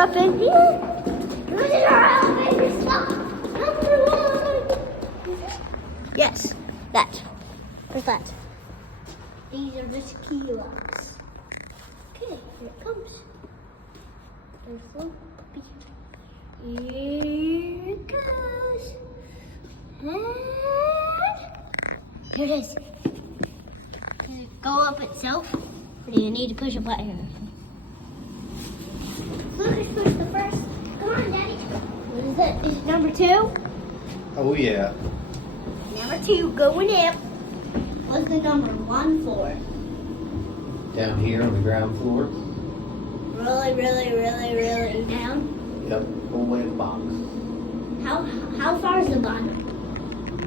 up in here. This is our elevator stop. Number 1. Yes, that. What's that? These are just key locks. Okay, here it comes. There's a little puppy. Here it goes. And here it is. Does it go up itself? Or do you need to push a button? Lucas pushed the first. Come on, Daddy. What is it? Is it number 2? Oh yeah. Number 2 going up. What's the number 1 for? Down here on the ground floor. Really, really, really, really down. Yep. Whole way to the box. How far is the bottom?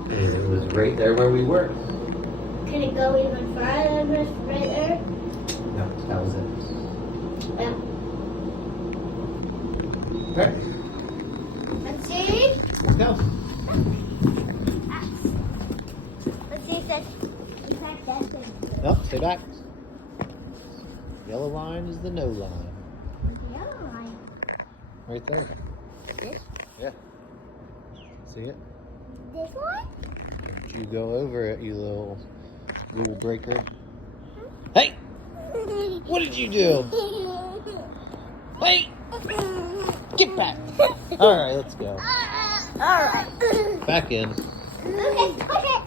And it was right there where we were. Can it go even farther than right there? No, that was it. Yeah. Okay. Let's see. Let's go. Let's see if that's in fact that thing. No, stay back. Yellow line is the no line. The yellow line. Right there. This? Yeah. See it? This one? Don't you go over it, you little rule breaker. Hey! What did you do? Hey! Get back! Alright, let's go. Alright. Back in. Okay, push it.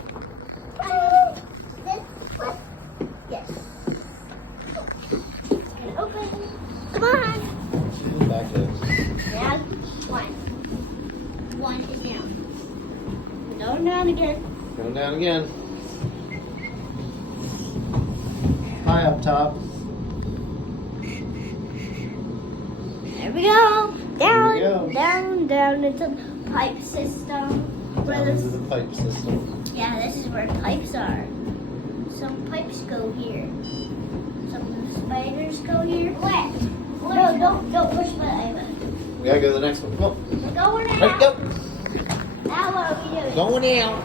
This one. Yes. And open. Come on. Back in. Down. 1. 1 is down. Going down again. Going down again. High up top. There we go. Down, we go. down into the pipe system. Where Down into this, the pipe system. yeah, this is where pipes are. Some pipes go here. Some spiders go here. Where? No, don't push the button. We gotta go to the next one. Come on. We're going out. Right, go. Now what are we doing? Going out.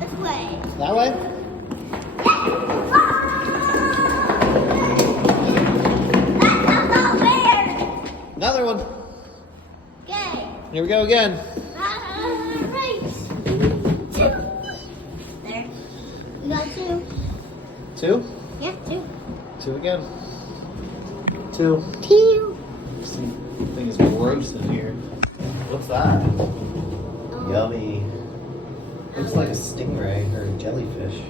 This way. That way? That's not fair. Another one. Okay. Here we go again. Right. 2. There. We got 2. 2. Yeah, 2. 2 again. 2. 2. This thing is gross in here. What's that? Yummy. Looks like a stingray or a jellyfish.